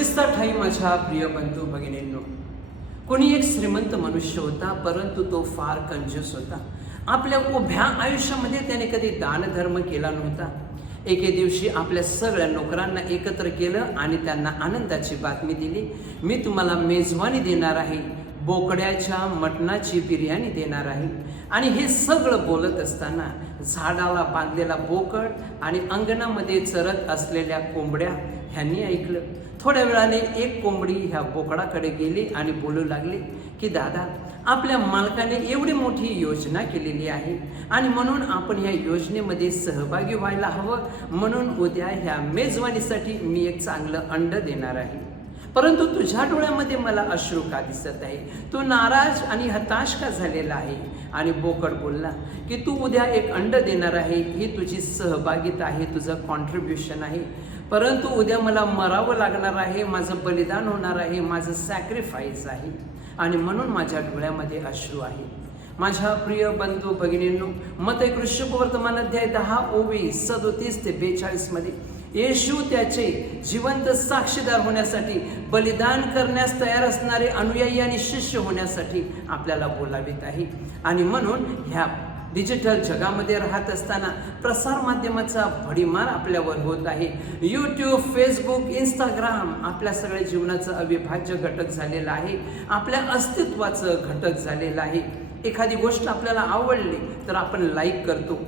ख्रिस्ता ठाई माझ्या प्रिय बंधू भगिनींनो, कोणी एक श्रीमंत मनुष्य होता, परंतु तो फार कंजूस होता. आपल्या उभ्या आयुष्यामध्ये त्याने कधी दानधर्म केला नव्हता. एके दिवशी आपल्या सगळ्या नोकरांना एकत्र केलं आणि त्यांना आनंदाची बातमी दिली, मी तुम्हाला मेजवानी देणार आहे, बोकड्याच्या मटणाची बिर्याणी देणार आहे. आणि हे सगळं बोलत असताना झाडाला बांधलेला बोकड आणि अंगणामध्ये चरत असलेल्या कोंबड्या ह्यांनी ऐकलं. थोड्या वेळाने एक कोंबडी ह्या बोकडाकडे गेली आणि बोलू लागली की दादा, आपल्या मालकाने एवढी मोठी योजना केलेली आहे आणि म्हणून आपण ह्या योजनेमध्ये सहभागी व्हायला हवं. म्हणून उद्या ह्या मेजवानीसाठी मी एक चांगलं अंड देणार आहे. परंतु तुझ्या डोळ्यामध्ये मला अश्रू का दिसत आहे? तू नाराज आणि हताश का झालेला आहे? आणि बोकड बोलला की तू उद्या एक अंड देणार आहे, ही तुझी सहभागिता आहे, तुझं कॉन्ट्रीब्युशन आहे. परंतु उद्या मला मरावं लागणार आहे, माझं बलिदान होणार आहे, माझं सॅक्रिफाईस आहे आणि म्हणून माझ्या डोळ्यामध्ये अश्रू आहे. माझ्या प्रिय बंधू भगिनींनो, मत्ती कृष्णवर्तमान अध्याय 10:37-42 मध्ये येशू त्याचे जिवंत साक्षीदार होण्यासाठी, बलिदान करण्यास तयार असणारे अनुयायी आणि शिष्य होण्यासाठी आपल्याला बोलावित आहे. आणि म्हणून ह्या डिजिटल जगामध्ये राहत असताना प्रसार माध्यमाचा भडीमार आपल्यावर होत आहे. यूट्यूब, फेसबुक, इंस्टाग्राम आपल्या सगळ्या जीवनाचं अविभाज्य घटक झालेलं आहे, आपल्या अस्तित्वाचं घटक झालेलं आहे. एखादी गोष्ट आपल्याला आवडली तर आपण लाईक करतो.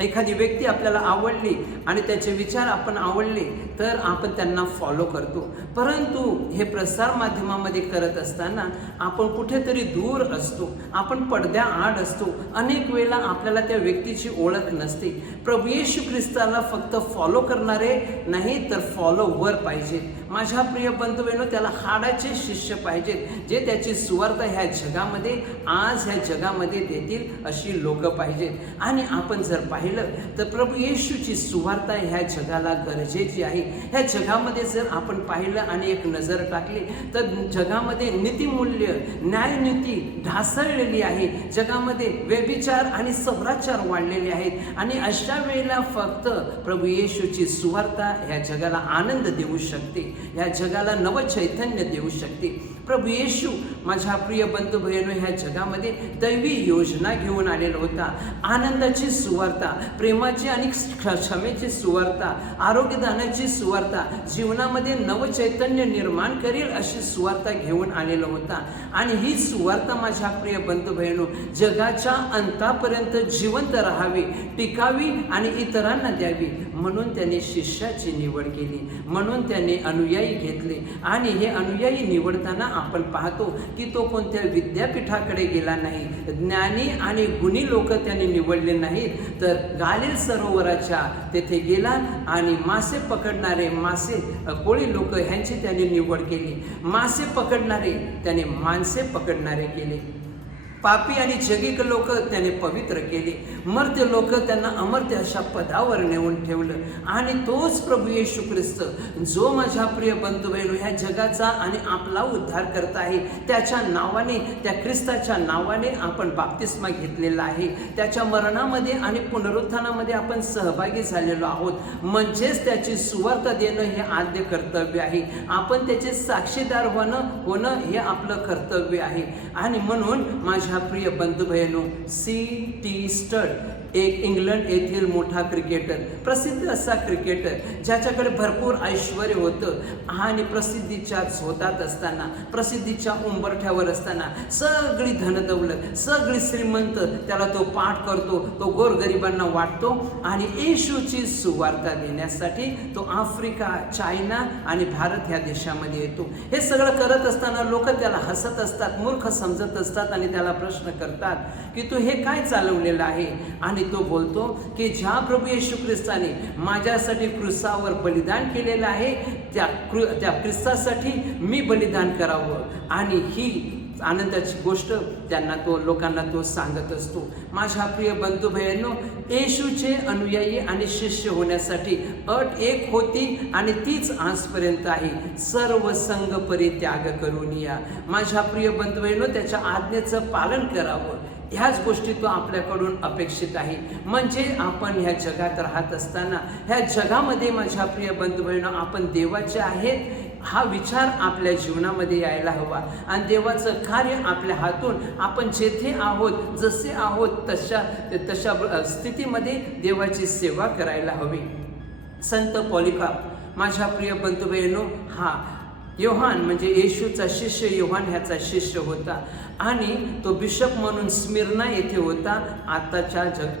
एखादी व्यक्ती आपल्याला आवडली आणि त्याचे विचार आपण आवडले तर आपण त्यांना फॉलो करतो. परंतु हे प्रसार माध्यमामध्ये करत असताना आपण कुठेतरी दूर असतो, आपण पडद्याआड असतो. अनेक वेळेला आपल्याला त्या व्यक्तीची ओळख नसते. प्रभू येशू ख्रिस्ताला फक्त फॉलो करणारे नाही तर फॉलोवर पाहिजेत. माझ्या प्रिय बंधूंनो, त्याला हाडाचे शिष्य पाहिजेत, जे त्याची सुवार्ता ह्या जगामध्ये, आज ह्या जगामध्ये देतील अशी लोक पाहिजेत. आणि आपण जर पाहिलं तर प्रभू येशूची सुवार्ता ह्या जगाला गरजेची आहे. ह्या जगामध्ये जर आपण पाहिलं आणि एक नजर टाकली तर जगामध्ये नीतिमूल्य, न्यायनीती ढासळलेली आहे. जगामध्ये व्यभिचार आणि सभ्राचार वाढलेले आहेत आणि अशा वेळेला फक्त प्रभू येशूची सुवार्ता ह्या जगाला आनंद देऊ शकते, ह्या जगाला नवचैतन्य देऊ शकते. प्रभू येशू माझ्या प्रिय बंधू भगिनींनो, ह्या जगामध्ये दैवी योजना घेऊन आलेला होता. आनंदाची सुवार्ता, प्रेमाची आणि क्षमेची सुवार्ता, आरोग्यदानाची सुवार्ता, जीवनामध्ये नवचैतन्य निर्माण करेल अशी सुवार्ता घेऊन आलेला होता. आणि ही सुवार्ता माझ्या प्रिय बंधू भगिनींनो जगाच्या अंतापर्यंत जिवंत राहावी, टिकावी आणि इतरांना द्यावी. म्हणून त्याने शिष्याची निवड केली, म्हणून त्याने अनुयायी घेतले. आणि हे अनुयायी निवडताना आपण पाहतो की तो कोणत्या विद्यापीठाकडे गेला नाही, ज्ञानी आणि गुणी लोक त्याने निवडले नाहीत, तर गालिल सरोवराच्या तेथे गेला आणि मासे पकडणारे, मासे कोळी लोक ह्यांची त्याने निवड केली. मासे पकडणारे त्याने माणसे पकडणारे केले. पापी आणि जगिक लोक त्याने पवित्र केले. मर्त्य लोक त्यांना अमर्त्य अशा पदावर नेऊन ठेवलं. आणि तोच प्रभू येशू ख्रिस्त, जो माझ्या प्रिय बंधू बहिणी ह्या जगाचा आणि आपला उद्धार करता आहे, त्याच्या नावाने, त्या ख्रिस्ताच्या नावाने आपण बाप्तिस्मा घेतलेला आहे. त्याच्या मरणामध्ये आणि पुनरुत्थानामध्ये आपण सहभागी झालेलो आहोत. म्हणजेच त्याची सुवार्ता देणं हे आद्य कर्तव्य आहे. आपण त्याचे साक्षीदार होणं हे आपलं कर्तव्य आहे. आणि म्हणून माझ्या प्रिय बंधू बहिणो, C.T. स्टड एक इंग्लंड येथील मोठा क्रिकेटर, प्रसिद्ध असा क्रिकेटर, ज्याच्याकडे भरपूर ऐश्वर होतं आणि प्रसिद्धीच्या झोतात असताना, प्रसिद्धीच्या उंबरठ्यावर असताना, सगळी धनदौलत, सगळी श्रीमंत त्याला तो पाठ करतो, तो गोरगरिबांना वाटतो आणि येशूची सुवार्ता देण्यासाठी तो आफ्रिका, चायना आणि भारत ह्या देशामध्ये येतो. हे सगळं करत असताना लोक त्याला हसत असतात, मूर्ख समजत असतात आणि त्याला प्रश्न करतात की तू हे काय चालवलेलं आहे? आणि तो बोलतो की ज्या प्रभू येशू ख्रिस्ताने माझ्यासाठी क्रूसावर बलिदान केलेलं आहे, त्या ख्रिस्तासाठी मी बलिदान करावं. आणि ही आनंदाची गोष्ट लोकांना तो सांगत असतो. माझ्या प्रिय बंधू भगिनींनो, येशूचे अनुयायी आणि शिष्य होण्यासाठी अट एक होती आणि तीच आजपर्यंत आहे, सर्व संग परित्याग करून या. माझ्या प्रिय बंधू भगिनींनो, त्याच्या आज्ञेचं पालन करावं, ह्याच गोष्टी तो आपल्याकडून अपेक्षित आहे. म्हणजे आपण ह्या जगात राहत असताना, ह्या जगामध्ये माझ्या प्रिय बंधू बहिणींनो, आपण देवाचे आहेत हा विचार आपल्या जीवनामध्ये यायला हवा आणि देवाचं कार्य आपल्या हातून आपण जेथे आहोत जसे आहोत तशा स्थितीमध्ये देवाची सेवा करायला हवी. संत पॉलिकार्प माझ्या प्रिय बंधू बहिणो, हा योहान म्हणजे येशूचा शिष्य योहान ह्याचा शिष्य होता आणि तो बिशप म्हणून स्मिर्ना येथे होता.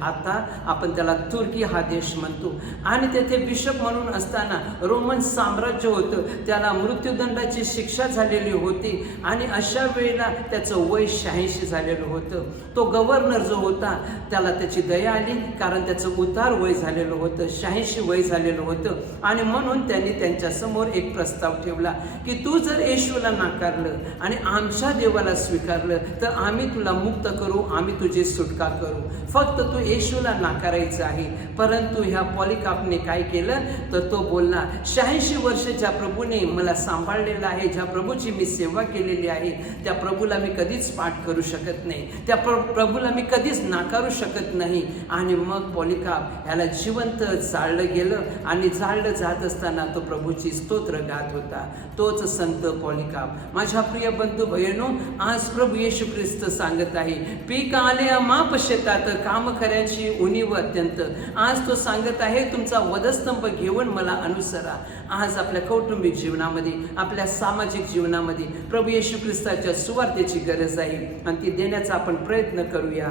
आता आपण त्याला तुर्की हा देश म्हणतो. आणि तेथे बिशप म्हणून असताना रोमन साम्राज्य होतं, त्याला मृत्यूदंडाची शिक्षा झालेली होती आणि अशा वेळेला त्याचं वय 86 झालेलं होतं. तो गव्हर्नर जो होता त्याला त्याची दया आली, कारण त्याचं उतार वय झालेलं होतं, 86 वय झालेलं होतं. आणि म्हणून त्यांनी त्यांच्यासमोर एक प्रस्ताव ठेवला की तू जर येशूला नाकारलं आणि आमच्या देवाला स्वीकारलं तर आम्ही तुला मुक्त करू, आम्ही तुझी सुटका करू. फक्त तू येशूला नाकारायचं आहे. परंतु ह्या पॉलिकार्पने काय केलं तर तो बोलला, 86 वर्ष ज्या प्रभूने मला सांभाळलेलं आहे, ज्या प्रभूची मी सेवा केलेली आहे, त्या प्रभूला मी कधीच पाठ करू शकत नाही, त्या प्रभूला मी कधीच नाकारू शकत नाही. आणि मग पॉलिकार्प ह्याला जिवंत जाळलं गेलं आणि जाळलं जात असताना तो प्रभूची स्तोत्र गात होता. तोच संत पॉलिकार्प. माझ्या प्रिय बंधू बहिणो, आज प्रभू येशू ख्रिस्त सांगत आहे, पीक आले अमाप शेतात, काम खऱ्याची उणीव अत्यंत. आज तो सांगत आहे, तुमचा वधस्तंभ घेऊन मला अनुसरा. आज आपल्या कौटुंबिक जीवनामध्ये, आपल्या सामाजिक जीवनामध्ये प्रभू येशू ख्रिस्ताच्या सुवार्तेची गरज आहे आणि ती देण्याचा आपण प्रयत्न करूया.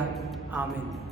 आमेन.